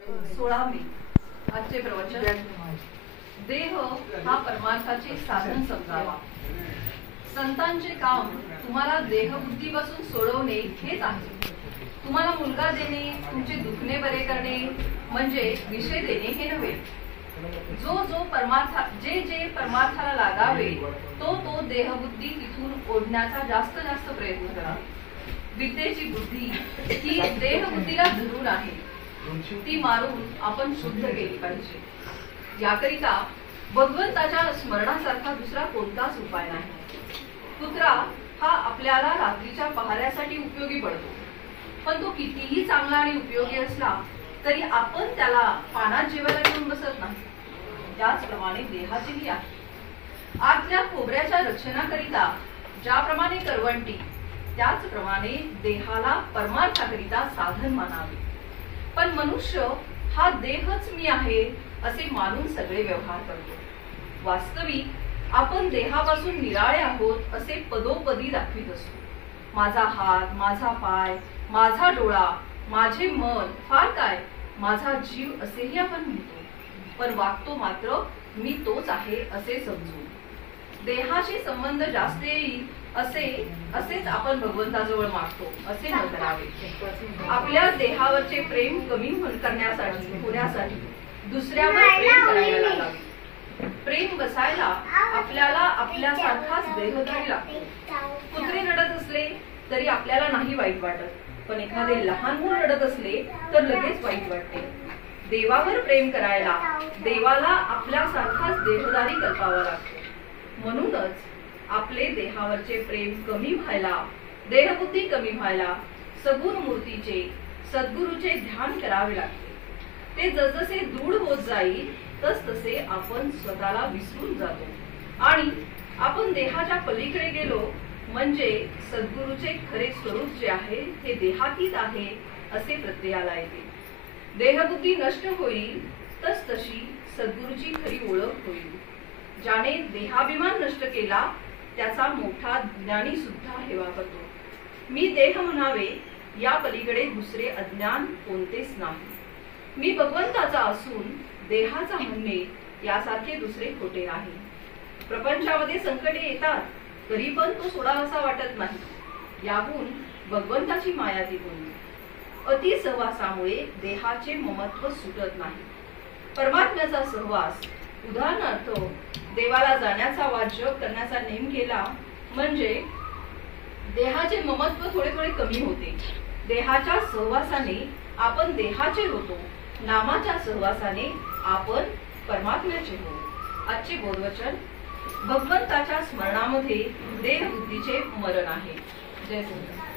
16 मे आजचे प्रवचन देह हा परमार्थाचे साधन समजावा। संतांचे काम तुम्हाला देहबुद्धीपासून सोडवणे हेच आहे। तुम्हाला मुलगा देणे, तुमचे दुखणे बरे करणे म्हणजे विषय देणे हे नव्हे। जे परमार्थाला लागावे तो देहबुद्धी तिथून ओढण्याचा जास्त प्रयत्न करा। विद्येची बुद्धी ही देहबुद्धीला धरून आहे, ती मारून आपण शुद्ध केली पाहिजे। याकरिता भगवंताच्या स्मरणासारखा दुसरा कोणताच उपाय नाही। कुत्रा हा आपल्याला रात्रीच्या पहाऱ्यासाठी उपयोगी पडतो, पण तो कितीही चांगला आणि उपयोगी असला तरी आपण त्याला पानात जेवायला घेऊन बसत नाही। त्याचप्रमाणे देहाचेही आहे। आतल्या खोबऱ्याच्या रक्षणाकरिता ज्याप्रमाणे करवंटी, त्याचप्रमाणे देहाला परमार्थाकरिता साधन मानावे। पण मनुष्य हा देहच मी आहे असे मानून सगळे व्यवहार करतो। वास्तविक आपण देहापासून निराळे आहोत असे पदोपदी दाखवित असतो। माझा हात, माझा पाय, माझा डोळा, माझे मन, फार काय माझा जीव असेही आपण म्हणतो, पण वागतो मात्र मी तोच आहे असे समजून। देहाशी संबंध जास्त येईल असेच आपण भगवंताजवळ मागतो असे न करावे। आपल्या देहावरचे प्रेम कमी होण्यासाठी दुसऱ्यावर प्रेम करायला लागावे। प्रेम बसायला आपल्याला आपल्यासारखाच देहधारी लागतो। कुत्रे रडत असले तरी आपल्याला नाही वाईट वाटत, पण एखादे लहान मूल रडत असले तर लगेच वाईट वाटते। देवावर प्रेम करायला देवाला आपल्यासारखाच देहधारी कल्पावा लागतो। म्हणूनच आपले देहावरचे प्रेम कमी व्हायला, देहबुद्धी कमी व्हायला सगुण मूर्तीचे, सद्गुरूचे ध्यान करावे लागते। ते जसजसे दृढ होत जाईल तसतसे आपण स्वतःला विसरून जातो आणि आपण देहाच्या पलीकडे गेलो म्हणजे सद्गुरूचे खरे स्वरूप जे आहे ते देहातीत आहे असे प्रत्ययाला येते। देहबुद्धी नष्ट होईल तसतशी सद्गुरूची खरी ओळख होईल। ज्याने देहाभिमान नष्ट केला त्याचा मोठा ज्ञानी सुद्धा हेवा करतो। मी देह म्हणावे या पलीकडे दुसरे अज्ञान कोणतेच नाही। मी भगवंताचा असून देहाचा म्हणणे यासारखे दुसरे खोटे नाही। प्रपंचामध्ये संकटे येतात तरी पण तो सोडावासा वाटत नाही। याहून भगवंताची माया तिथून अति सहवासामुळे देहाचे ममत्व सुटत नाही। परमात्म्याचा सहवास, उदाहरणार्थ देवाला जाण्याचा वा जप करण्याचा नेम केला म्हणजे देहाचे ममत्व थोडे कमी होते। देहाच्या सहवासाने आपण देहाचे होतो, नामाच्या सहवासाने आपण परमात्म्याचे होतो। आजचे बोधवचन भगवंताच्या स्मरणामध्ये देहबुद्धीचे मरण आहे। जय गुरु।